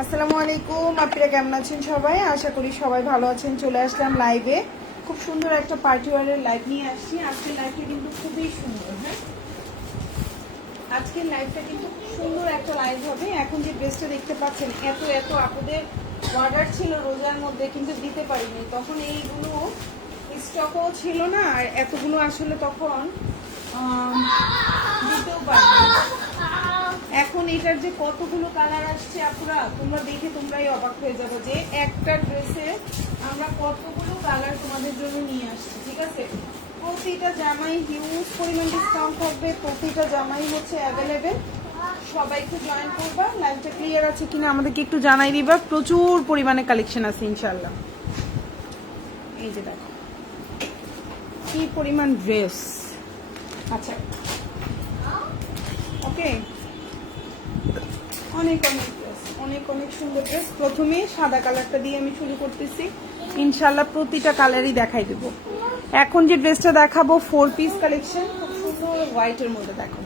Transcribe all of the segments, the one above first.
আসসালামু আলাইকুম, আপনারা কেমন আছেন সবাই? আশা করি সবাই ভালো আছেন। চলে আসলাম লাইভে, খুব সুন্দর একটা পার্টি ওয়ারের লাইভ নিয়ে আসছি। আজকের লাইভটা কিন্তু খুবই সুন্দর। হ্যাঁ, আজকের লাইভটা কিন্তু খুব সুন্দর একটা লাইভ হবে। এখন যে ড্রেসটা দেখতে পাচ্ছেন, এত এত আপুদের অর্ডার ছিল রোজার মধ্যে, কিন্তু দিতে পারিনি। তখন এইগুলো স্টকও ছিল না, আর এতগুলো আসলে তখন দিতেও পারিনি। এখন এটার যে কতগুলো কালার আসছে আপুরা, তোমরা দেখে তোমরাই অবাক হয়ে যাবে যে একটা ড্রেসে আমরা কতগুলো কালার তোমাদের জন্য নিয়ে আসছি। ঠিক আছে, প্রতিটা জামাই হিউজ পরিমাণ ডিসকাউন্ট থাকবে, প্রতিটা জামাই হচ্ছে অ্যাভেলেবেল। সবাই একটু জয়েন করবা। লাইভটা ক্লিয়ার আছে কিনা আমাদেরকে একটু জানাই দিবা। প্রচুর পরিমাণে কালেকশন আছে ইনশাল্লাহ। এই যে দেখো কি পরিমাণ ড্রেস। আচ্ছা, ওকে, অনেক অনেক ড্রেস, অনেক অনেক সুন্দর ড্রেস। প্রথমে সাদা কালারটা দিয়ে আমি শুরু করতেছি, ইনশাল্লাহ প্রতিটা কালারই দেখাই দেব। এখন যে ড্রেসটা দেখাবো 4 পিস কালেকশন, খুব সুন্দর হোয়াইটের মধ্যে। দেখো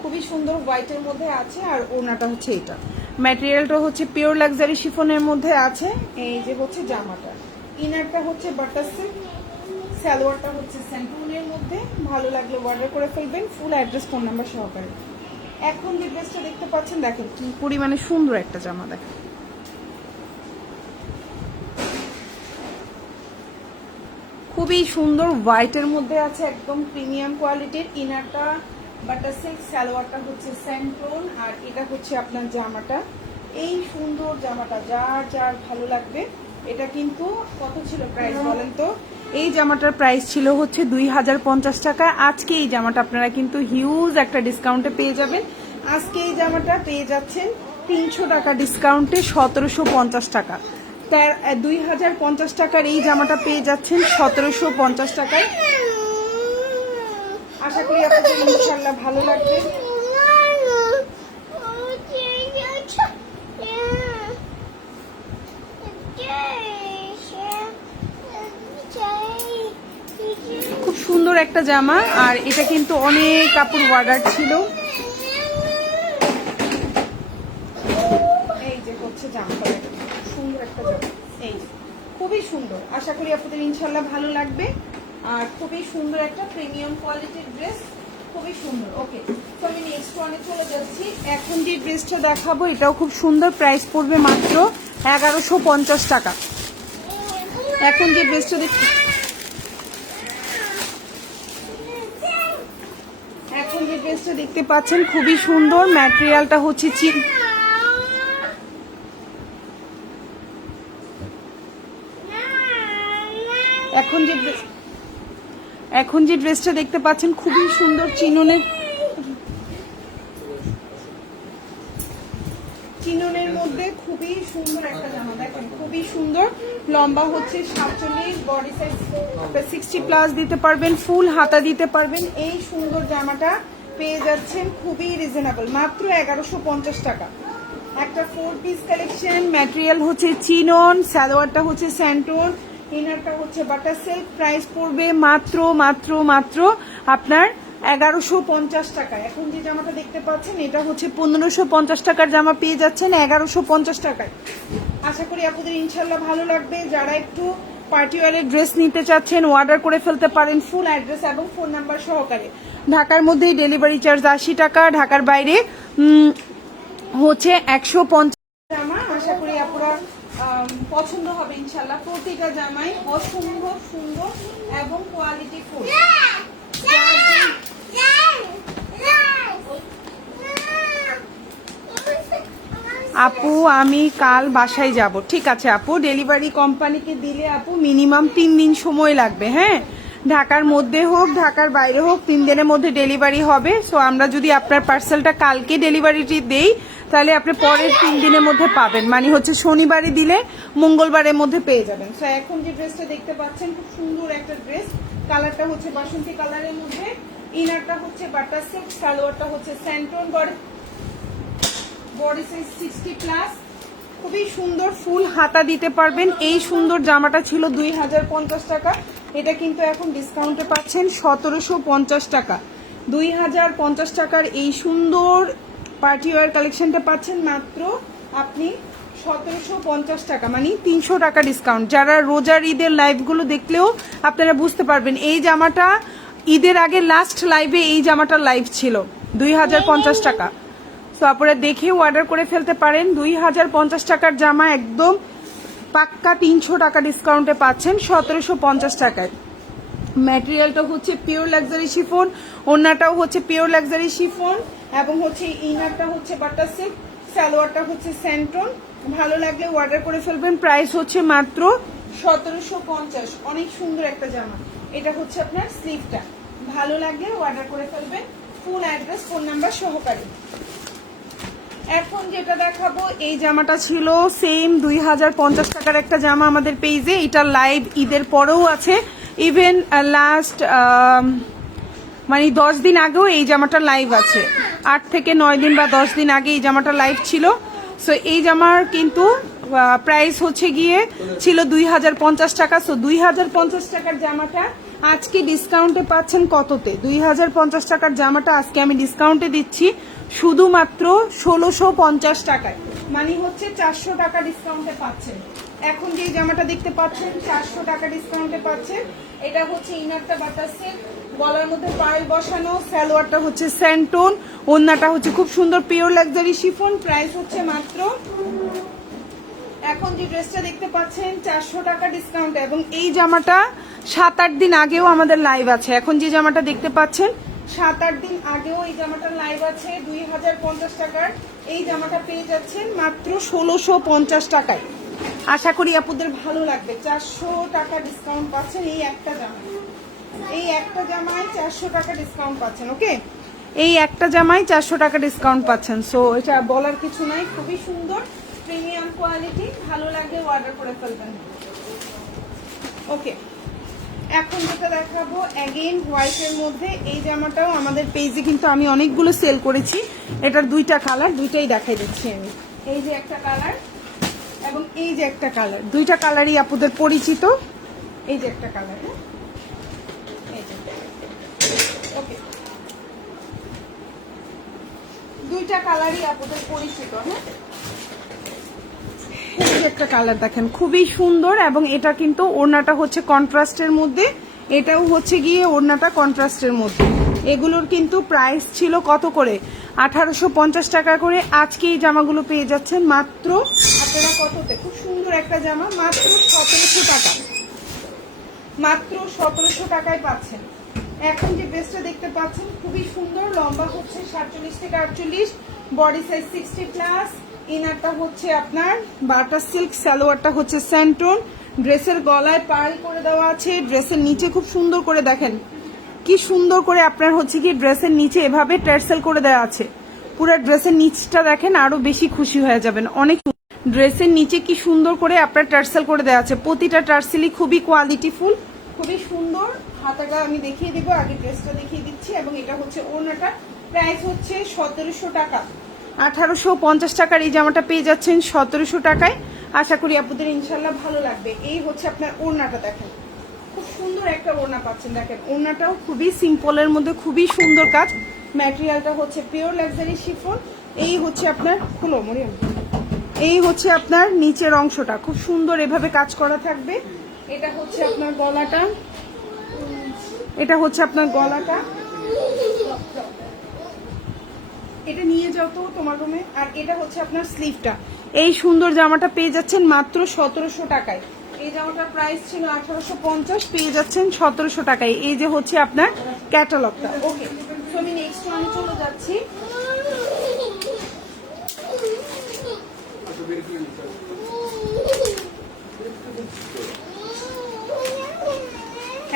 খুবই সুন্দর হোয়াইটের মধ্যে আছে, আর ওনাটা হচ্ছে এটা। ম্যাটেরিয়ালটা হচ্ছে পিওর লাক্সারি শিফনের মধ্যে আছে। এই যে হচ্ছে জামাটা, ইনারটা হচ্ছে বাটার সিল্ক, সালোয়ারটা হচ্ছে স্যান্টুনের মধ্যে। ভালো লাগলে অর্ডার করে ফেলবেন, ফুল অ্যাড্রেস ফোন নাম্বার সহকারে। এখন যে ড্রেসটা দেখতে পাচ্ছেন, দেখেন কি পরিমাণে সুন্দর একটা জামা। দেখেন খুবই সুন্দর হোয়াইটের মধ্যে আছে, একদম প্রিমিয়াম কোয়ালিটির। ইনারটা বাটার সিল্ক, সালোয়ারটা হচ্ছে স্যান্টোন, আর এটা হচ্ছে আপনার জামাটা। এই সুন্দর জামাটা যার যার ভালো লাগবে। এটা কিন্তু কত ছিল প্রাইস বলেন তো? এই জামাটার প্রাইস ছিল হচ্ছে 2050 টাকা। আজকে এই জামাটা আপনারা কিন্তু হিউজ একটা ডিসকাউন্টে পেয়ে যাবেন। আজকে এই জামাটা পেয়ে যাচ্ছেন 300 টাকা ডিসকাউন্টে 1750 টাকা। 2050 টাকার এই জামাটা পেয়ে যাচ্ছেন 1750 টাকায়। আশা করি আপনাদের ইনশাআল্লাহ ভালো লাগবে। খুব সুন্দর একটা জামা, আর এটা কিন্তু অনেক কাপড় অর্ডার ছিল। এই যে হচ্ছে জামাটা, সুন্দর একটা জামা। এই যে খুবই সুন্দর, আশা করি আপনাদের ইনশাল্লাহ ভালো লাগবে। আর খুবই সুন্দর একটা প্রিমিয়াম কোয়ালিটির ড্রেস, খুবই সুন্দর। ওকে, তো আমি নেক্সট ওয়ানে চলে যাচ্ছি। এখন যে ড্রেসটা দেখাবো এটাও খুব সুন্দর, প্রাইস পড়বে মাত্র 1150 টাকা। এখন যে ড্রেসটা দেখতে পাচ্ছেন খুবই সুন্দর, ম্যাটেরিয়ালটা হচ্ছে এখন যে ড্রেসটা দেখতে পাচ্ছেন খুবই সুন্দর, চিননের মধ্যে খুবই সুন্দর একটা জামা। দেখেন খুবই সুন্দর, লম্বা হচ্ছে 47, বডি সাইজ 60+ দিতে পারবেন, ফুল হাতা দিতে পারবেন। এই সুন্দর জামাটা পেয়ে যাচ্ছেন খুবই রিজনেবল, মাত্র 1150 টাকা। একটা 4 পিস কালেকশন, ম্যাটেরিয়াল হচ্ছে চিনন, সালোয়ারটা হচ্ছে স্যান্টোন, ইনারটা হচ্ছে বাটার সিল্ক। প্রাইস পড়বে মাত্র মাত্র মাত্র আপনার 1150 টাকা। এখন যে জামাটা দেখতে পাচ্ছেন এটা হচ্ছে 1550 টাকার জামা পেয়ে যাচ্ছেন 1150 টাকায়। আশা করি আপনাদের ইনশাল্লাহ ভালো লাগবে। যারা একটু পার্টি ওয়ারের ড্রেস নিতে চাচ্ছেন অর্ডার করে ফেলতে পারেন, ফুল অ্যাড্রেস এবং ফোন নাম্বার সহকারে। ঢাকার মধ্যেই ডেলিভারি চার্জ 80 টাকা, ঢাকার বাইরে হচ্ছে 150 জামা। আশা করি আপনারা পছন্দ হবে ইনশাল্লাহ। প্রতিটা জামাই অসম্ভব সুন্দর এবং কোয়ালিটি ফুল। আপু আমি কাল বাসায় যাব। ঠিক আছে আপু, ডেলিভারি কোম্পানিকে দিলে আপু মিনিমাম 3 দিন সময় লাগবে। হ্যাঁ, ঢাকার মধ্যে হোক ঢাকার বাইরে হোক 3 দিনের মধ্যে ডেলিভারি হবে। সো আমরা যদি আপনার পার্সেলটা কালকে ডেলিভারিটি দেই, তাহলে আপনি পরের 3 দিনের মধ্যে পাবেন। মানে হচ্ছে শনিবারে দিলে মঙ্গলবারের মধ্যে পেয়ে যাবেন। সো এখন যে ড্রেসটা দেখতে পাচ্ছেন খুব সুন্দর একটা ড্রেস, কালারটা হচ্ছে বাসন্তী কালারের মধ্যে। ইনারটা হচ্ছে বাটার সিল্ক, সালোয়ারটা হচ্ছে স্যান্টোন, বডি সাইজ 60+। খুবই সুন্দর, ফুল হাতা দিতে পারবেন। এই সুন্দর জামাটা ছিল 2050 টাকা, এটা কিন্তু এখন ডিসকাউন্টে পাচ্ছেন 1750 টাকা। 2050 টাকার এই সুন্দর পার্টি ওয়্যার কালেকশনটা পাচ্ছেন মাত্র আপনি 1750 টাকা, মানে 300 টাকা ডিসকাউন্ট। যারা রোজার ঈদের লাইভগুলো দেখলেও আপনারা বুঝতে পারবেন এই জামাটা ঈদের আগে লাস্ট লাইভে এই জামাটার লাইভ ছিল 2050 টাকা। তো আপনারা দেখে অর্ডার করে ফেলতে পারেন। 2050 টাকার জামা একদম পাক্কা 300 টাকা ডিসকাউন্টে পাচ্ছেন 1750 টাকায়। ম্যাটেরিয়ালটা হচ্ছে পিওর লাক্সারি শিফন, ওড়নাটাও হচ্ছে পিওর লাক্সারি শিফন, এবং হচ্ছে ইনারটা হচ্ছে বাটার সিল্ক, সালোয়ারটা হচ্ছে স্যান্টন। ভালো লাগলে অর্ডার করে ফেলবেন। প্রাইস হচ্ছে মাত্র 1750। অনেক সুন্দর একটা জামা। এটা হচ্ছে আপনার স্লিভটা। ভালো লাগলে অর্ডার করে ফেলবেন, ফুল অ্যাড্রেস ফোন নাম্বার সহকারে। এখন যেটা দেখাবো এই জামাটা ছিল সেম 2050 টাকার একটা জামা আমাদের পেজে। এটা লাইভ ঈদের পরেও আছে, ইভেন লাস্ট মানে 10 দিন আগেও এই জামাটা লাইভ আছে। 8 থেকে 9 দিন বা 10 দিন আগে এই জামাটা লাইভ ছিল। সো এই জামার কিন্তু প্রাইস হচ্ছে গিয়ে ছিল 2050 টাকা। সো 2050 টাকার জামাটা আজকে ডিসকাউন্টে পাচ্ছেন কততে? 2050 টাকার জামাটা আজকে আমি ডিসকাউন্টে দিচ্ছি শুধুমাত্র 1650 টাকায়, মানে হচ্ছে 400 টাকা ডিসকাউন্টে পাচ্ছেন। এখন যে জামাটা দেখতে পাচ্ছেন 400 টাকা ডিসকাউন্টে পাচ্ছেন। এটা হচ্ছে ইনারটা বাটার সিল্ক, গলার মধ্যে পাইল বসানো, সালোয়ারটা হচ্ছে স্যান্টন, ওড়নাটা হচ্ছে খুব সুন্দর পিওর লাক্সারি শিফন। প্রাইস হচ্ছে মাত্র, এখন যে ড্রেসটা দেখতে পাচ্ছেন 400 টাকা ডিসকাউন্টে, এবং এই জামাটা 7-8 দিন আগেও আমাদের লাইভ আছে। এখন যে জামাটা দেখতে পাচ্ছেন 7-8 দিন আগেও এই জামাটা লাইভ আছে 2050 টাকার। এই জামাটা পেয়ে যাচ্ছেন মাত্র 1650 টাকায়। আশা করি আপুদের ভালো লাগবে। 400 টাকা ডিসকাউন্ট পাচ্ছেন এই একটা জামায়। এই একটা জামায় 400 টাকা ডিসকাউন্ট পাচ্ছেন। ওকে, এই একটা জামায় 400 টাকা ডিসকাউন্ট পাচ্ছেন। সো এটা বলার কিছু নাই, খুবই সুন্দর প্রিমিয়াম কোয়ালিটি। ভালো লাগে অর্ডার করে ফেলবেন। ওকে, এখন যেটা দেখাবো অ্যাগেন হোয়াইটের মধ্যে। এই জামাটাও আমাদের পেজে কিন্তু আমি অনেকগুলো সেল করেছি। এটার দুইটা কালার, দুইটাই দেখাই দিচ্ছি আমি। এই যে একটা কালার এবং এই যে একটা কালার, দুইটা কালারই আপুদের পরিচিত। এই যে একটা কালার, এই যে ওকে, দুইটা কালারই আপুদের পরিচিত। হ্যাঁ, এই যে একটা কালার দেখেন খুবই সুন্দর, এবং এটা কিন্তু ওড়নাটা হচ্ছে কন্ট্রাস্টের মধ্যে, এটাও হচ্ছে গিয়ে ওড়নাটা কন্ট্রাস্টের মধ্যে। এগুলোর কিন্তু প্রাইস ছিল কত করে? 1850 টাকা করে। আজকে এই জামাগুলো পেয়ে যাচ্ছেন মাত্র আপনারা কততে? খুব সুন্দর একটা জামা মাত্র 1700 টাকা, মাত্র 1700 টাকায় পাচ্ছেন। এখন যে ড্রেসটা দেখতে পাচ্ছেন খুবই সুন্দর, লম্বা হচ্ছে 47 থেকে 48, বডি সাইজ 60+, ইনারটা হচ্ছে আপনার বাটার সিল্ক, সালোয়ারটা হচ্ছে স্যান্টন, ড্রেসের গলায় পার্ল করে দেওয়া আছে। ড্রেসের নিচে খুব সুন্দর করে দেখেন কি সুন্দর করে আপনার হচ্ছে কি ড্রেসের নিচে এভাবে টার্সেল করে দেওয়া আছে। পুরো ড্রেসের নিচটা দেখেন, আরো বেশি খুশি হয়ে যাবেন। অনেক ড্রেসের নিচে কি সুন্দর করে আপনার টার্সেল করে দেওয়া আছে। প্রতিটা টার্সেলই খুবই কোয়ালিটিফুল, খুবই সুন্দর। হাতাটা আমি দেখিয়ে দিব, আগে ড্রেসটা দেখিয়ে দিচ্ছি। এবং এটা হচ্ছে ওড়নাটা, প্রাইস হচ্ছে 1700 টাকা। 1850 টাকার এই জামাটা পেয়ে যাচ্ছেন 1700 টাকায়। আশা করি আপনাদের ইনশাল্লাহ ভালো লাগবে। এই হচ্ছে আপনার ওড়নাটা, দেখেন খুব সুন্দর একটা ওড়না পাচ্ছেন। দেখেন ওড়নাটাও খুবই সিম্পলের মধ্যে খুবই সুন্দর কাজ। ম্যাটেরিয়ালটা হচ্ছে পিওর লাক্সারি শিফন। এই হচ্ছে আপনার খুলো মরিয়াম, এই হচ্ছে আপনার নিচের অংশটা খুব সুন্দর এভাবে কাজ করা থাকবে। এটা হচ্ছে আপনার গলাটা, এটা হচ্ছে আপনার গলাটা, এটা নিয়ে যাও তো তোমার রুমে। আর এটা হচ্ছে আপনার স্লিভটা। এই সুন্দর জামাটা পেয়ে যাচ্ছেন মাত্র 1700 টাকায়। এই জামাটার প্রাইস ছিল 1850, পেয়ে যাচ্ছেন 1700 টাকায়। এই যে হচ্ছে আপনার ক্যাটালগটা। ওকে, তো আমি নেক্সট ওয়ানে চলে যাচ্ছি।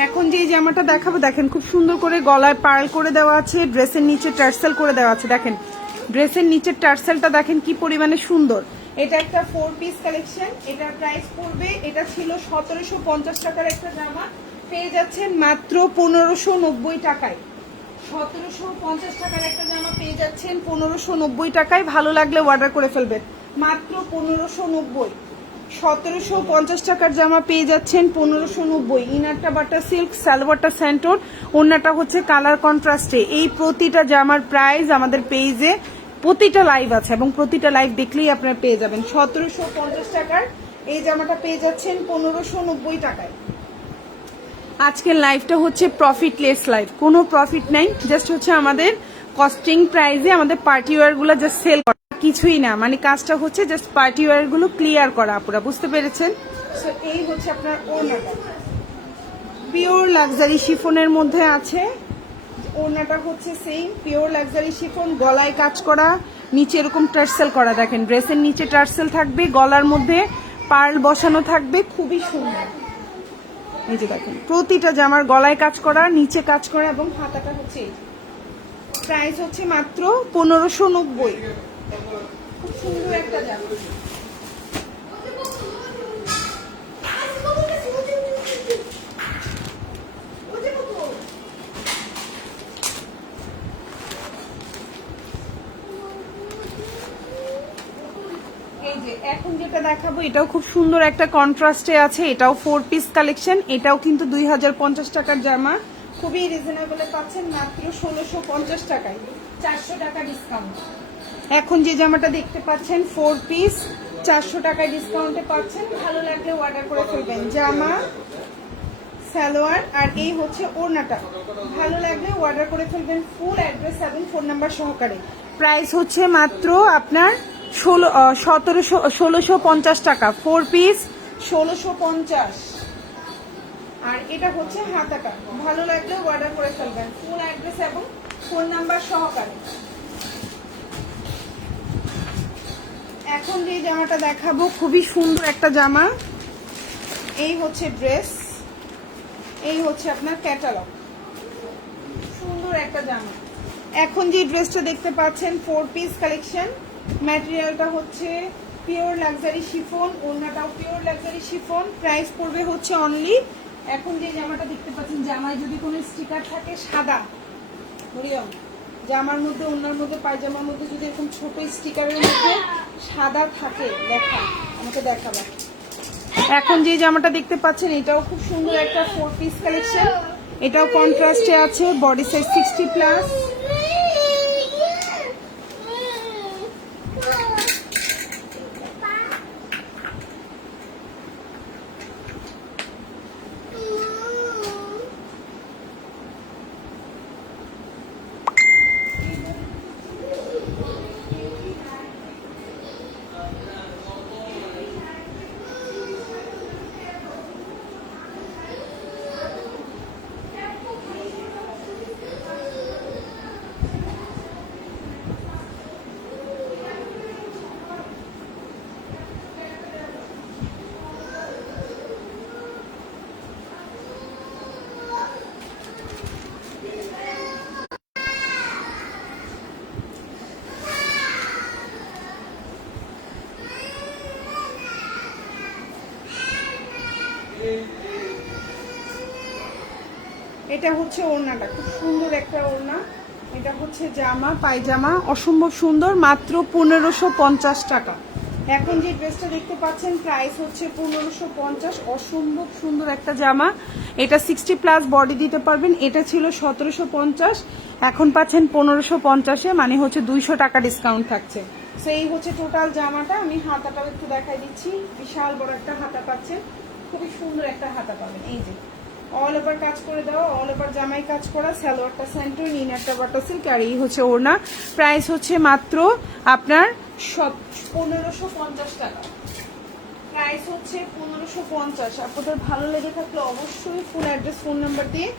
এখন যে জামাটা দেখাবো দেখেন খুব সুন্দর করে গলায় পার্ল করে দেওয়া আছে, ড্রেসের নিচে টার্সেল করে দেওয়া আছে। দেখেন ড্রেসের নিচের টার্সেলটা দেখেন কি পরিমাণে সুন্দর। এটা একটা 4 পিস কালেকশন। এটার প্রাইস পড়বে, এটা ছিল 1750 টাকার একটা জামা, পেয়ে যাচ্ছেন মাত্র 1590 টাকায়। 1750 টাকার একটা জামা পেয়ে যাচ্ছেন 1590 টাকায়। ভালো লাগলে অর্ডার করে ফেলবেন, মাত্র 1590। 1750 টাকার জামা পেয়ে যাচ্ছেন 1590। ইনারটা বাটার সিল্ক, সালোয়ারটা স্যান্টন, ওড়নাটা হচ্ছে কালার কন্ট্রাস্টে। এই প্রতিটা জামার প্রাইস আমাদের পেজে প্রতিটা লাইভ আছে এবং প্রতিটা লাইভ দেখলেই আপনারা পেয়ে যাবেন। 1750 টাকার এই জামাটা পেয়ে যাচ্ছেন 1590 টাকায়। আজকের লাইভটা হচ্ছে প্রফিটলেস লাইভ, কোনো প্রফিট নাই, জাস্ট হচ্ছে আমাদের কস্টিং প্রাইসে আমাদের পার্টি ওয়্যারগুলো জাস্ট সেল করা, কিছুই না। মানে কাজটা হচ্ছে জাস্ট পার্টি ওয়্যারগুলো ক্লিয়ার করা, আপুরা বুঝতে পেরেছেন? সো এই হচ্ছে আপনার ওড়নাটা, পিওর লাক্সারি শিফনের মধ্যে আছে। ওড়নাটা হচ্ছে সেম পিওর লাক্সারি শিফন, গলায় কাজ করা, নিচে এরকম টার্সেল করা, দেখেন ড্রেসের নিচে টার্সেল থাকবে, গলার মধ্যে পার্ল বসানো থাকবে, খুবই সুন্দর। এই যে দেখেন প্রতিটা জামার গলায় কাজ করা, নিচে কাজ করা এবং হাতাটা হচ্ছে এই। প্রাইস হচ্ছে মাত্র 1590। খুব সুন্দর একটা জামা। এই যে এখন যেটা দেখাবো এটাও খুব সুন্দর একটা কন্ট্রাস্টে আছে, এটাও 4 পিস কালেকশন, এটাও কিন্তু 2050 টাকার জামা, খুবই রিজনেবলে পাচ্ছেন মাত্র 1650 টাকায়, 400 টাকা ডিসকাউন্ট। এখন যে জামাটা দেখতে পাচ্ছেন 4 পিস 400 টাকায় ডিসকাউন্টে পাচ্ছেন, ভালো লাগলে অর্ডার করে ফেলবেন। জামা, সালোয়ার আর এই হচ্ছে ওড়নাটা, ভালো লাগলে অর্ডার করে ফেলবেন। ফুল অ্যাড্রেস এবং ফোন নাম্বার সহকারে। প্রাইস হচ্ছে মাত্র আপনার 1650 টাকা, 4 পিস 1650। আর এটা হচ্ছে হাতাটা, ভালো লাগলে অর্ডার করে ফেলবেন, ফুল অ্যাড্রেস এবং ফোন নাম্বার সহকারে। এখন যে জামাটা দেখাবো খুবই সুন্দর একটা জামা, এই হচ্ছে ড্রেস, এই হচ্ছে আপনার ক্যাটালগ, সুন্দর একটা জামা। এখন যে ড্রেসটা দেখতে পাচ্ছেন 4 পিস কালেকশন, ম্যাটেরিয়ালটা হচ্ছে পিওর লাক্সারি শিফন, ওড়নাটাও পিওর লাক্সারি শিফন, প্রাইস পড়বে হচ্ছে অনলি। এখন যে জামাটা দেখতে পাচ্ছেন, জামায় যদি কোনো স্টিকার থাকে সাদা, মরিয়ম জামার মধ্যে, ওড়নার মধ্যে, পায়জামার মধ্যে যদি এরকম ছোট স্টিকারের মধ্যে সাদা থাকে দেখা, আমাকে দেখাবা। এখন যে জামাটা দেখতে পাচ্ছেন এটাও খুব সুন্দর একটা 4 পিস কালেকশন, এটাও কন্ট্রাস্টে আছে, বডি সাইজ 60+। এটা হচ্ছে ওড়নাটা, খুব সুন্দর একটা ওড়না, এটা হচ্ছে জামা, পায়জামা অসম্ভব সুন্দর, মাত্র 1550 টাকা। এখন যে ড্রেসটা দেখতে পাচ্ছেন প্রাইস হচ্ছে 1550, অসম্ভব সুন্দর একটা জামা, এটা 60+ বডি দিতে পারবেন, এটা ছিল 1750, এখন পাচ্ছেন 1550-এ, মানে হচ্ছে 200 টাকা ডিসকাউন্ট থাকছে। সো এই হচ্ছে টোটাল জামাটা। আমি হাতাটাও একটু দেখাই দিচ্ছি, বিশাল বড় একটা হাতা পাচ্ছেন, খুবই সুন্দর একটা হাতা পাবেন। এই যে অল ওভার কাজ করে দেওয়া, অল ওভার জামাই কাজ করা, সালোয়ারটা সেন্টার, ইনারটা বাটার সিল্ক, আর এই হচ্ছে ওড়না। প্রাইস হচ্ছে মাত্র আপনার 1550 টাকা, প্রাইস হচ্ছে 1550। আপনাদের ভালো লেগে থাকলে অবশ্যই ফুল অ্যাড্রেস ফোন নাম্বার দিয়ে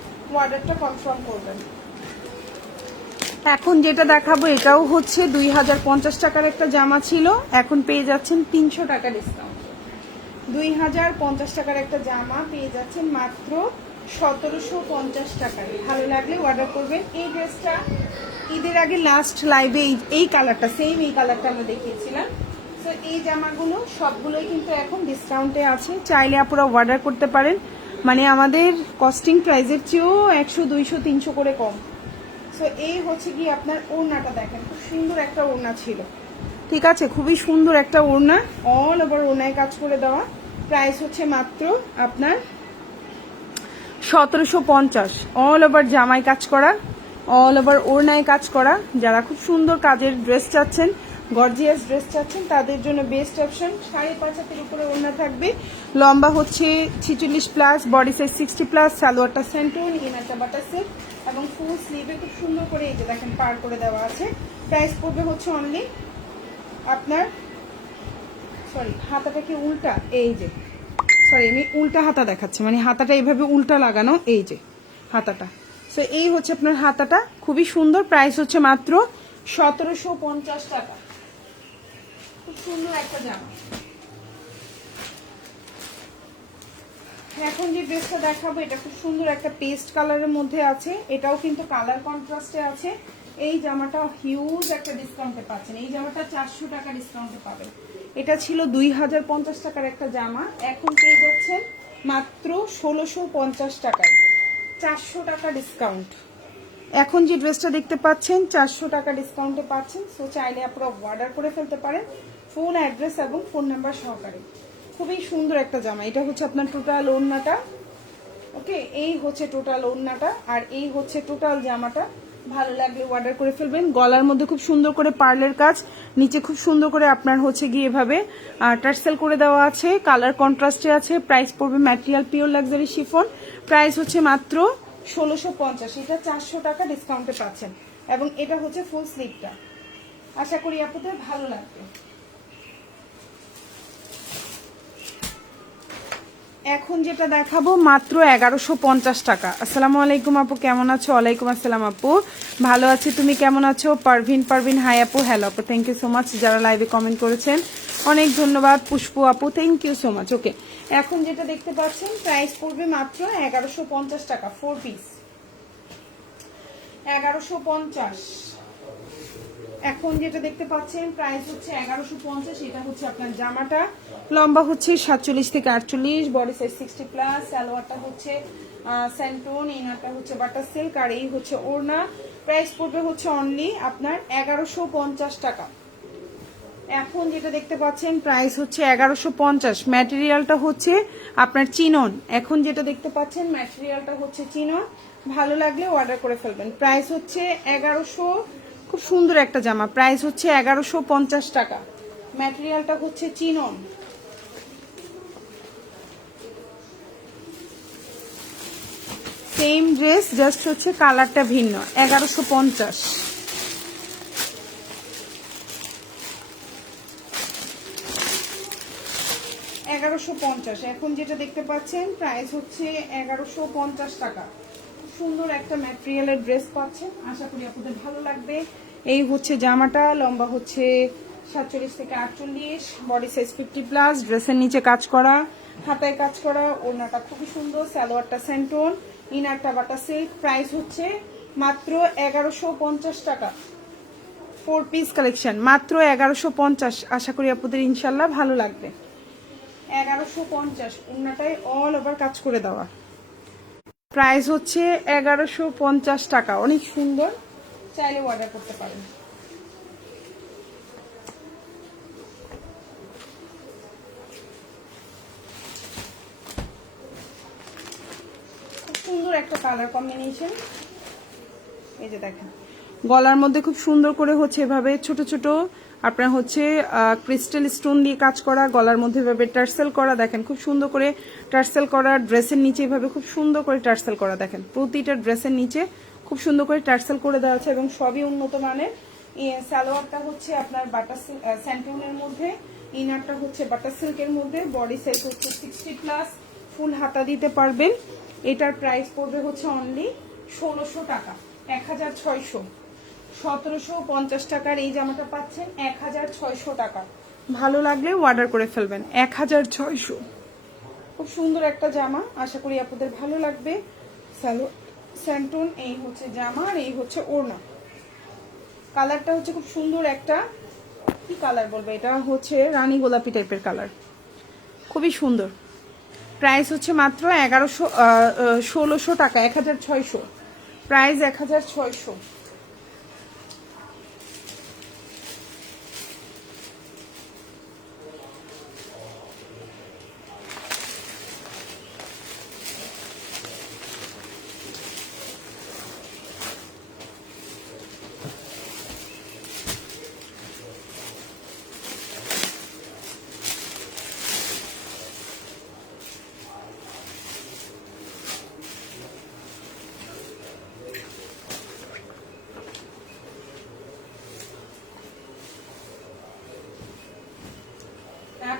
অর্ডারটা কনফার্ম করবেন। এখন যেটা দেখাবো এটাও হচ্ছে 2050 টাকার একটা জামা ছিল, এখন পেয়ে যাচ্ছেন 300 টাকা ডিসকাউন্ট। 2050 টাকার একটা জামা পেয়ে যাচ্ছেন মাত্র 1750 টাকায়। ভালো লাগলে অর্ডার করবেন। এই ড্রেসটা ঈদের আগে লাস্ট লাইভে এই কালারটা, সেম এই কালারটা আমরা দেখিয়েছিলাম। তো এই জামাগুলো সবগুলোই কিন্তু এখন ডিসকাউন্টে আছে, চাইলে আপনারা অর্ডার করতে পারেন, মানে আমাদের কস্টিং প্রাইসের চেয়েও 100, 200, 300 করে কম। সো এই হচ্ছে কি আপনার ওড়নাটা দেখেন, খুব সুন্দর একটা ওড়না ছিল, ঠিক আছে, খুবই সুন্দর একটা ওড়না, অল ওভার ওড়নায় কাজ করে দেওয়া। প্রাইস হচ্ছে মাত্র আপনার 1750, অল ওভার জামাই কাজ করা, অল ওভার ওড়নায় কাজ করা। যারা খুব সুন্দর কাজের ড্রেস চাচ্ছেন, গর্জিয়াস ড্রেস চাচ্ছেন, তাদের জন্য বেস্ট অপশন। 5.5 হাতের উপরে ওড়না থাকবে, লম্বা হচ্ছে 46+, বডি সাইজ 60+, সালোয়ারটা সেন্টুন, ইনারটা বাটার সিল্ক এবং ফুল স্লিভে খুব সুন্দর করে এই যে দেখেন পার করে দেওয়া আছে। প্রাইস পড়বে হচ্ছে অনলি আপনার, সরি হাতাটা কি উল্টা, এই যে সরি আমি উল্টা হাতা দেখাচ্ছি, মানে হাতাটা এইভাবে উল্টা লাগানো, এই যে হাতাটা। সো এই হচ্ছে আপনার হাতাটা, খুবই সুন্দর। প্রাইস হচ্ছে মাত্র 1750 টাকা। খুব সুন্দর একটা জামা। এখন যে ড্রেসটা দেখাবো এটা খুব সুন্দর একটা পেস্ট কালারের মধ্যে আছে, এটাও কিন্তু কালার কন্ট্রাস্টে আছে। এই জামাটা হিউজ একটা ডিসকাউন্টে পাচ্ছেন, এই জামাটা 400 টাকা ডিসকাউন্টে পাবেন। এটা ছিল 2050 টাকার একটা জামা, এখন পেয়ে যাচ্ছেন মাত্র 1650 টাকায়, 400 টাকা ডিসকাউন্ট। এখন যে ড্রেসটা দেখতে পাচ্ছেন 400 টাকা ডিসকাউন্টে পাচ্ছেন। সো চাইলে আপনারা অর্ডার করে ফেলতে পারেন ফুল অ্যাড্রেস এবং ফোন নাম্বার সহকারে। খুবই সুন্দর একটা জামা। এটা হচ্ছে আপনার টোটাল ওড়নাটা, ওকে, এই হচ্ছে টোটাল ওড়নাটা আর এই হচ্ছে টোটাল জামাটা। ভালো লাগলে অর্ডার করে ফেলবেন। গলার মধ্যে খুব সুন্দর করে পার্লের কাজ, নিচে খুব সুন্দর করে আপনার হচ্ছে গিয়ে এভাবে টার্সেল করে দেওয়া আছে, কালার কন্ট্রাস্টে আছে। প্রাইস পড়বে material pure luxury chiffon, price হচ্ছে মাত্র 1650। এটা 400 টাকা ডিসকাউন্টে পাচ্ছেন এবং এটা হচ্ছে ফুল স্লিভটা। আশা করি আপনাদের ভালো লাগবে। এখন যেটা দেখাবো মাত্র 1150 টাকা। আসসালামু আলাইকুম আপু, কেমন আছো? ওয়ালাইকুম আসসালাম আপু, ভালো আছি, তুমি কেমন আছো? পারভিন হাই আপু, হ্যালো আপু, থ্যাংক ইউ সো মাচ। যারা লাইভে কমেন্ট করেছেন অনেক ধন্যবাদ। পুষ্প আপু, থ্যাংক ইউ সো মাচ। ওকে, এখন যেটা দেখতে পাচ্ছেন প্রাইস পড়বে মাত্র 1150 টাকা, 4 পিস 1150। এখন যেটা দেখতে পাচ্ছেন প্রাইস হচ্ছে 1150। এটা হচ্ছে আপনার জামাটা, লম্বা হচ্ছে 47 থেকে 48, বডি সাইজ 60+, সালোয়ারটা হচ্ছে স্যান্টোন, ইনারটা হচ্ছে বাটার সিল্ক আর এই হচ্ছে ওড়না। প্রাইস পড়বে হচ্ছে অনলি আপনার 1150 টাকা। এখন যেটা দেখতে পাচ্ছেন প্রাইস হচ্ছে 1150, ম্যাটেরিয়ালটা হচ্ছে আপনার চিনন। এখন যেটা দেখতে পাচ্ছেন ম্যাটেরিয়ালটা হচ্ছে চিনন, ভালো লাগলে অর্ডার করে ফেলবেন। প্রাইস হচ্ছে 1100, খুব সুন্দর একটা জামা, প্রাইস হচ্ছে 1150 টাকা। ম্যাটেরিয়ালটা হচ্ছে চিনন। সেম ড্রেস, জাস্ট হচ্ছে কালারটা ভিন্ন। 1150। এখন যেটা দেখতে পাচ্ছেন প্রাইস হচ্ছে 1150 টাকা। সুন্দর একটা ম্যাটেরিয়ালের ড্রেস পাচ্ছেন, আশা করি আপনাদের ভালো লাগবে। এই হচ্ছে জামাটা, লম্বা হচ্ছে 47 থেকে 48, বডি সাইজ 50+, ড্রেসের নিচে কাজ করা, হাতায় কাজ করা, ওড়নাটা খুবই সুন্দর, সালোয়ারটা সেন্টোন, ইনারটা বাটা সিল্ক। প্রাইস হচ্ছে মাত্র 1150 টাকা। 4 পিস কালেকশন মাত্র 1150। আশা করি আপনাদের ইনশাল্লাহ ভালো লাগবে। 1150, ওড়নাটায় অল ওভার কাজ করে দেওয়া। প্রাইস হচ্ছে 1150 টাকা, অনেক সুন্দর, চাইলে অর্ডার করতে পারেন। খুব সুন্দর একটা কালার কম্বিনেশন, এই যে দেখেন গলার মধ্যে খুব সুন্দর করে হচ্ছে এভাবে ছোট ছোট আপনার হচ্ছে ক্রিস্টাল স্টোন দিয়ে কাজ করা, গলার মধ্যে এভাবে টার্সেল করা, দেখেন খুব সুন্দর করে টার্সেল করা, ড্রেসের নিচে এভাবে খুব সুন্দর করে টার্সেল করা, দেখেন প্রতিটা ড্রেসের নিচে খুব সুন্দর করে টার্সেল করে দেওয়া আছে এবং সবই উন্নত মানের। সালোয়ারটা হচ্ছে আপনার বাটার স্যান্টুনের মধ্যে, ইনারটা হচ্ছে বাটার সিল্কের মধ্যে, বডি সাইজ হচ্ছে 60+, ফুল হাতা দিতে পারবেন। এটার প্রাইস পড়বে হচ্ছে অনলি 1600 টাকা, 1600। 1750 টাকার এই জামাটা পাচ্ছেন 1600 টাকা। ভালো লাগলে অর্ডার করে ফেলবেন। 1600, খুব সুন্দর একটা জামা, আশা করি আপনাদের ভালো লাগবে। স্যান্টুন, এই হচ্ছে জামা আর এই হচ্ছে ওড়না। কালারটা হচ্ছে খুব সুন্দর একটা, কি কালার বলবো, এটা হচ্ছে রানী গোলাপি টাইপের কালার, খুবই সুন্দর। প্রাইস হচ্ছে মাত্র 1600 টাকা, 1600, প্রাইস 1600।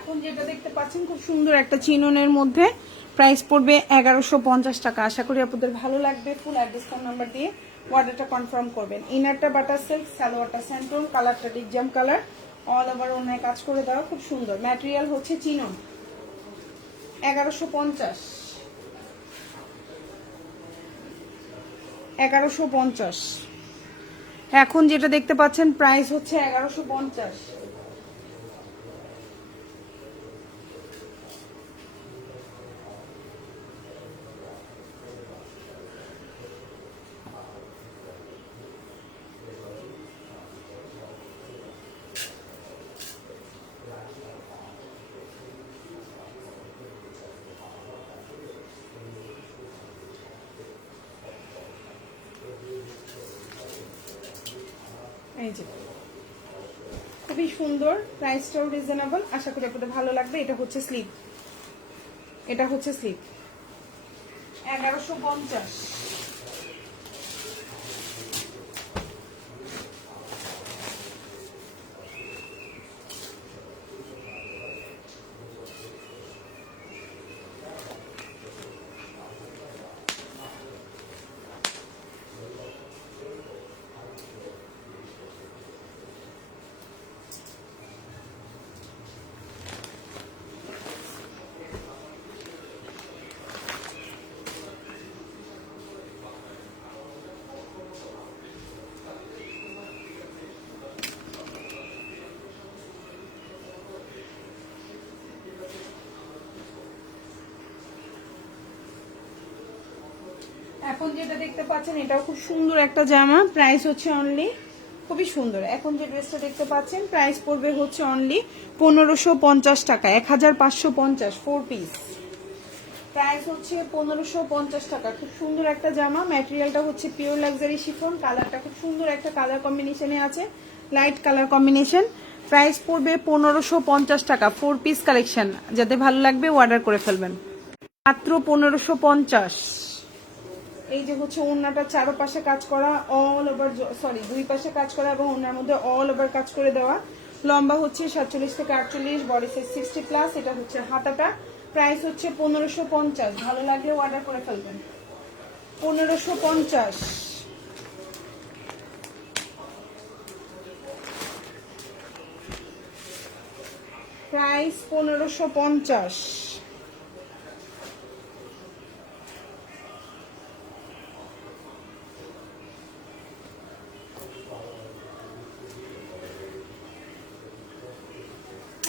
এখন যেটা দেখতে পাচ্ছেন খুব সুন্দর একটা চিননের মধ্যে, প্রাইস পড়বে 1150 টাকা। আশা করি আপনাদের ভালো লাগবে। ফুল অ্যাড্রেস ফোন নাম্বার দিয়ে অর্ডারটা কনফার্ম করবেন। ইনারটা বাটার সিল্ক, সালোয়ারটা স্যান্টন, কালারটা ডিকজাম কালার, অল ওভার অন্যায় কাজ করে দেওয়া, খুব সুন্দর। ম্যাটেরিয়াল হচ্ছে চিনন। 1150, 1150। এখন যেটা দেখতে পাচ্ছেন প্রাইস হচ্ছে 1150। এই যে খুবই সুন্দর, প্রাইসটাও রিজনেবল। আশা করি আপনাদের ভালো লাগবে। এটা হচ্ছে স্লিভ, এটা হচ্ছে স্লিভ। 1150। এখন যেটা দেখতে পাচ্ছেন এটাও খুব সুন্দর একটা জামা, প্রাইস হচ্ছে অনলি, খুবই সুন্দর। এখন যে ড্রেসটা দেখতে পাচ্ছেন প্রাইস পড়বে হচ্ছে অনলি 1550 টাকা, 1550, 4 পিস। প্রাইস হচ্ছে 1550 টাকা। খুব সুন্দর একটা জামা, ম্যাটেরিয়ালটা হচ্ছে পিওর লাক্সারি শিফন, কালারটা খুব সুন্দর একটা কালার কম্বিনেশনে আছে, লাইট কালার কম্বিনেশন। প্রাইস পড়বে 1550 টাকা, 4 পিস কালেকশন। যাতে ভালো লাগবে অর্ডার করে ফেলবেন, মাত্র 1550। এই যে হচ্ছে ওড়নাটা চারপাশে কাজ করা, অল ওভার, সরি দুই পাশে কাজ করা এবং ওড়নার মধ্যে অল ওভার কাজ করে দেওয়া। লম্বা হচ্ছে 47 থেকে 48, বডি সাইজ 60 প্লাস। এটা হচ্ছে হাতাটা। প্রাইস হচ্ছে 1550। ভালো লাগলে অর্ডার করে ফেলবেন। 1550। প্রাইস 1550।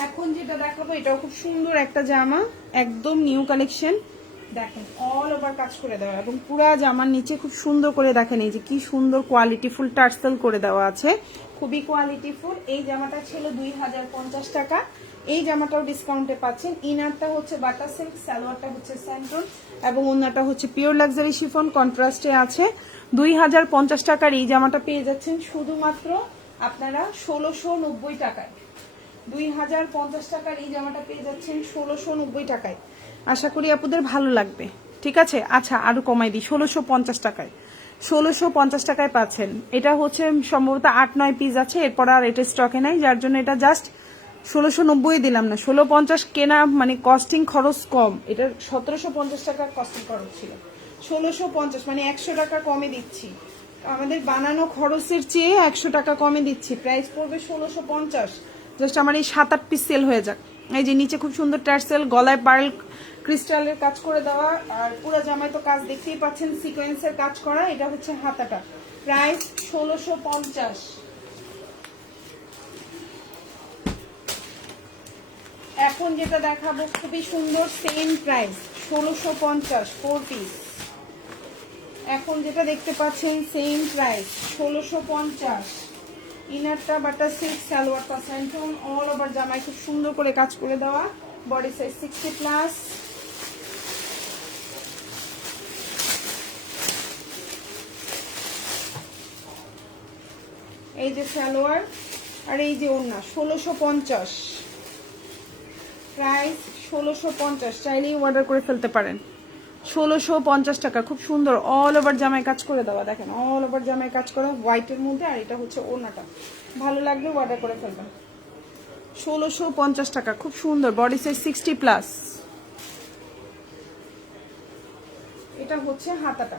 এখন যেটা দেখাবো এটাও খুব সুন্দর একটা জামা, একদম নিউ কালেকশন। দেখেন অল ওভার কাজ করে দেওয়া এবং পুরা জামার নিচে খুব সুন্দর করে দেখেন এই যে কি সুন্দর কোয়ালিটিফুল টার্সেল করে দেওয়া আছে, খুবই কোয়ালিটিফুল। এই জামাটা ছিল 2050 টাকা। এই জামাটাও ডিসকাউন্টে পাচ্ছেন। ইনারটা হচ্ছে বাটার সিল্ক, সালোয়ারটা হচ্ছে স্যান্টন এবং ওড়নাটা হচ্ছে পিওর লাক্সারি শিফন, কন্ট্রাস্টে আছে। 2050 টাকার এই জামাটা পেয়ে যাচ্ছেন শুধুমাত্র আপনারা 1690 টাকায়। 2050 টাকার এই জামাটা পেয়ে যাচ্ছেন 1690 টাকায়। আশা করি আপনাদের ভালো লাগবে, ঠিক আছে। আচ্ছা আরো কমাই দিই, 1650 টাকায়, 1650 টাকায় পাচ্ছেন। এটা হচ্ছে সম্ভবত 8-9 পিস আছে, এরপর আর এটা স্টকে নাই, যার জন্য এটা জাস্ট 1690 দিলাম না, 1650 কেনা মানে কস্টিং খরচ কম। এটা 1750 টাকার কস্টিং খরচ ছিল, 1650 মানে 100 টাকা কমে দিচ্ছি। আমাদের বানানো খরচের চেয়ে 100 টাকা কমে দিচ্ছি। প্রাইস পড়বে 1650। জাস্ট আমার এই 7-8 পিস সেল হয়ে যাক। এই যে নিচে খুব সুন্দর টার্সেল, গলায় পার্ল ক্রিস্টালের কাজ করে দেওয়া, আর পুরো জামায় তো কাজ দেখতেই পাচ্ছেন, সিকোয়েন্সের কাজ করা। এটা হচ্ছে হাতাটা। প্রাইস 1650। এখন যেটা দেখাবো খুবই সুন্দর, সেম প্রাইস 1650, 4 পিস। এখন যেটা দেখতে পাচ্ছেন সেম প্রাইস 1650। ইনারটা বাটার সিল্ক, সালোয়ারটা স্যান্টন, অল ওভার জামায় খুব সুন্দর করে কাজ করে দেওয়া, বডি সাইজ 60 প্লাস। এই যে সালোয়ার আর এই যে ওড়না, 1650। প্রাইস 1650। চাইলেই অর্ডার করে ফেলতে পারেন। 1650 টাকা, খুব সুন্দর অল ওভার জামায় কাজ করে দেওয়া। দেখেন অল ওভার জামায় কাজ করা হোয়াইটের মধ্যে, আর এটা হচ্ছে ওড়নাটা। ভালো লাগবে অর্ডার করে ফেলবেন। 1650 টাকা, খুব সুন্দর, বডি সাইজ 60+। এটা হচ্ছে হাতাটা।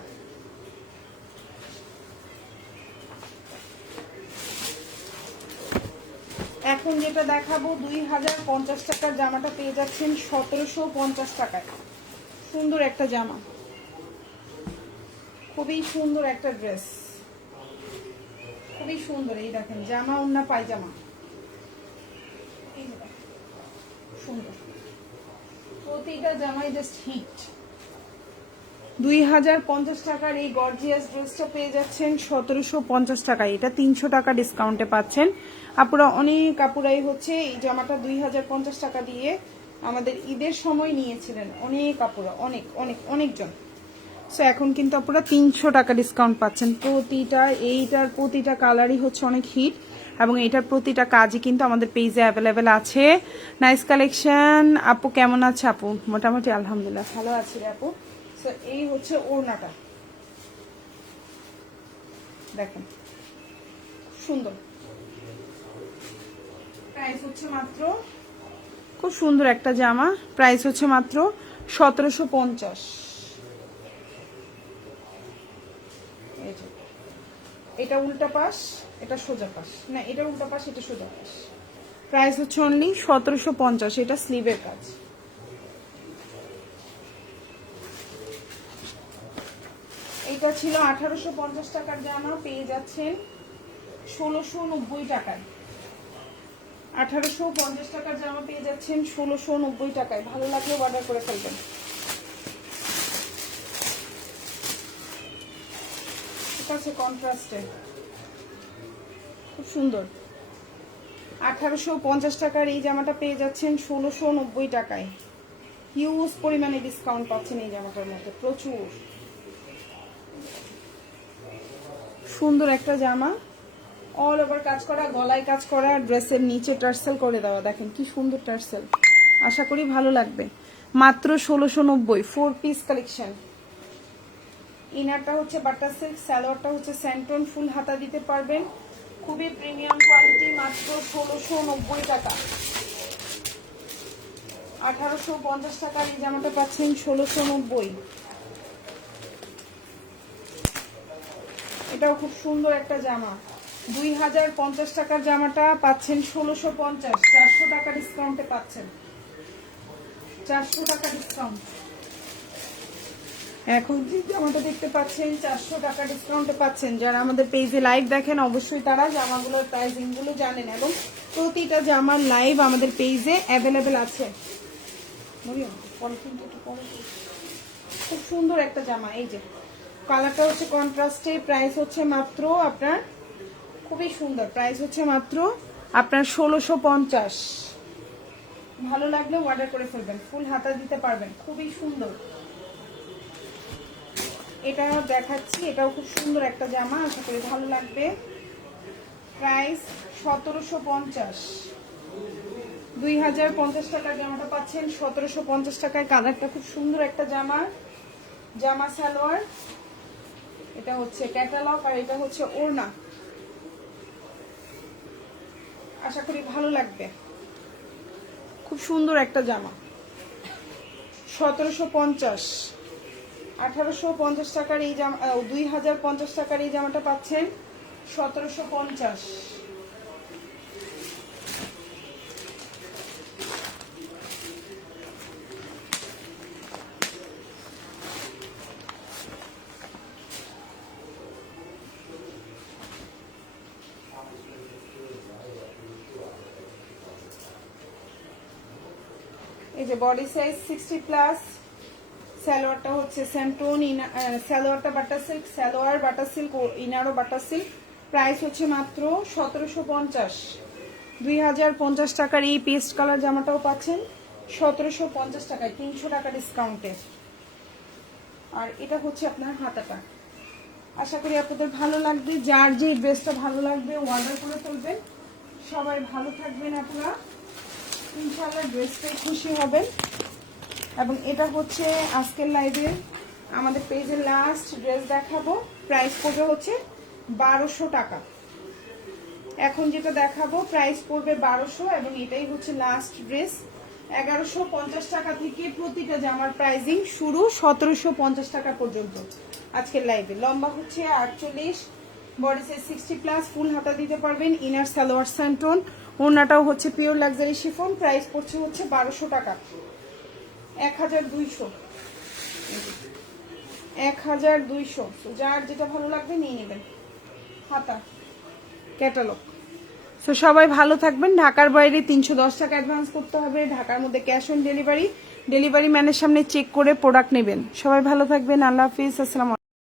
এখন যেটা দেখাবো 2050 টাকার জামাটা পেয়ে যাচ্ছেন 1750 টাকায়। সুন্দর একটা জামা, খুবই সুন্দর একটা ড্রেস, খুবই সুন্দর। এই দেখেন জামা ওন্না পায়জামা, এই সুন্দর, প্রতিটা জামাই জাস্ট হিট। 2050 টাকার এই গর্জিয়াস ড্রেসটা পেয়ে যাচ্ছেন 1750 টাকায়। এটা 300 টাকা ডিসকাউন্টে পাচ্ছেন। আপুরা অনেক আপুরাই হচ্ছে এই জামাটা 2050 টাকা দিয়ে আমাদের ঈদের সময় নিয়েছিলেন, অনেক আপুরা, অনেক অনেক অনেকজন। সো এখন কিন্তু আপুরা 300 টাকা ডিসকাউন্ট পাচ্ছেন। প্রতিটা এইটার প্রতিটা কালারই হচ্ছে অনেক হিট, এবং এইটার প্রতিটা কাজই কিন্তু আমাদের পেজে অ্যাভেলেবেল আছে। Nice collection. আপু কেমন আছে? আপু মোটামুটি আলহামদুলিল্লাহ ভালো আছি রে আপু। সো এই হচ্ছে ওড়নাটা, দেখেন সুন্দর, প্রাইস হচ্ছে মাত্র, খুব সুন্দর একটা জামা, প্রাইস হচ্ছে মাত্র 1750। এটা উল্টা পাশ, এটা সোজা পাশ, না এটা উল্টা পাশ, এটা সোজা পাশ। প্রাইস হচ্ছে অনলি 1750। এটা স্লিভের কাজ। এটা ছিল 1850 টাকার জামা, পেয়ে যাচ্ছেন 1690 টাকায়। 1850 টাকার জামা পেয়ে যাচ্ছেন 1690 টাকায়। ভালো লাগলে অর্ডার করে ফেলবেন। ঠিক আছে, কন্ট্রাস্টে খুব সুন্দর। 1850 টাকার এই জামাটা পেয়ে যাচ্ছেন 1690 টাকায়। হিউজ পরিমাণে ডিসকাউন্ট পাচ্ছেন এই জামাটার মধ্যে, প্রচুর সুন্দর একটা জামা, অল ওভার কাজ করা, গলায় কাজ করা, ড্রেসের নিচে টার্সেল করে দেওয়া, দেখেন কি সুন্দর টার্সেল। আশা করি ভালো লাগবে। মাত্র 1690, 4 পিস কালেকশন। ইনারটা হচ্ছে বাটার সিল্ক, সালোয়ারটা হচ্ছে স্যান্টন, ফুল হাতা দিতে পারবেন, খুবই প্রিমিয়াম কোয়ালিটি। মাত্র 1690 টাকা। 1850 টাকার এই জামাটা পাচ্ছেন 1690। এটাও খুব সুন্দর একটা জামা। 2050 টাকার জামাটা পাচ্ছেন 1650, 400 টাকা ডিসকাউন্টে পাচ্ছেন, 400 টাকা ডিসকাউন্ট। এখন যে জামাটা দেখতে পাচ্ছেন 400 টাকা ডিসকাউন্টে পাচ্ছেন। যারা আমাদের পেজে লাইভ দেখেন অবশ্যই তারা জামাগুলোর প্রাইসিং গুলো জানেন, এবং প্রতিটা জামার লাইভ আমাদের পেজে অ্যাভেলেবেল আছে। খুব সুন্দর একটা জামা, এই যে কালারটা হচ্ছে কন্ট্রাস্টে। প্রাইস হচ্ছে মাত্র আপনার, খুবই সুন্দর, প্রাইস হচ্ছে মাত্র আপনার 1650। ভালো লাগলে অর্ডার করে ফেলবেন, ফুল হাতা দিতে পারবেন, খুবই সুন্দর। এটা দেখাচ্ছি, এটাও খুব সুন্দর একটা জামা, আশা করি ভালো লাগবে। প্রাইস 1750। 2050 টাকার জামাটা পাচ্ছেন 1750 টাকায়। কালারটা খুব সুন্দর একটা জামা, জামা সালোয়ার, এটা হচ্ছে ক্যাটালগ, আর এটা হচ্ছে ওড়না। আশা করি ভালো লাগবে, খুব সুন্দর একটা জামা। 1750। 1850 টাকার এই জামা, 2050 টাকার এই জামাটা পাচ্ছেন 1750। এই যে বডি সাইজ 60+, সালোয়ারটা হচ্ছে স্যান্টন, সালোয়ারটা butter silk, salwar butter silk, ইনারও বাটার সিল্ক। প্রাইস হচ্ছে মাত্র 1750। 2050 টাকার এই পেস্ট কালার জামাটাও পাচ্ছেন 1750 টাকায়, 300 টাকা ডিসকাউন্টে। আর এটা হচ্ছে আপনার হাতাটা। আশা করি আপনাদের ভালো লাগবে, যার যে ড্রেসটা ভালো লাগবে অর্ডার করে ফেলবেন। সবাই ভালো থাকবেন আপনারা, ইনশাআল্লাহ ড্রেসটাই খুশি হবেন। এবং এটা হচ্ছে আজকের লাইভে আমাদের পেজের লাস্ট ড্রেস দেখাবো। প্রাইস পড়বে হচ্ছে 1200 টাকা। এখন যেটা দেখাবো প্রাইস পড়বে 1200 এবং এটাই হচ্ছে লাস্ট ড্রেস। 1150 টাকা থেকে প্রতিটা জামার প্রাইজিং শুরু, 1750 টাকা পর্যন্ত আজকের লাইভে। লম্বা হচ্ছে 48, বডি সাইজ 60 প্লাস, ফুল হাতা দিতে পারবেন, ইনার সালোয়ার স্যান্টন, ওড়নাটাও হচ্ছে পিওর লাক্সারি শিফন। প্রাইস পড়ছে হচ্ছে 1200 টাকা, 1200, 1200। যার যেটা ভালো লাগবে নিয়ে নেবেন। হাতা ক্যাটালগ। সো সবাই ভালো থাকবেন। ঢাকার বাইরে 310 টাকা অ্যাডভান্স করতে হবে, ঢাকার মধ্যে ক্যাশ অন ডেলিভারি। ডেলিভারি ম্যানের সামনে চেক করে প্রোডাক্ট নেবেন। সবাই ভালো থাকবেন। আল্লাহ হাফিজ, আসসালামু আলাইকুম।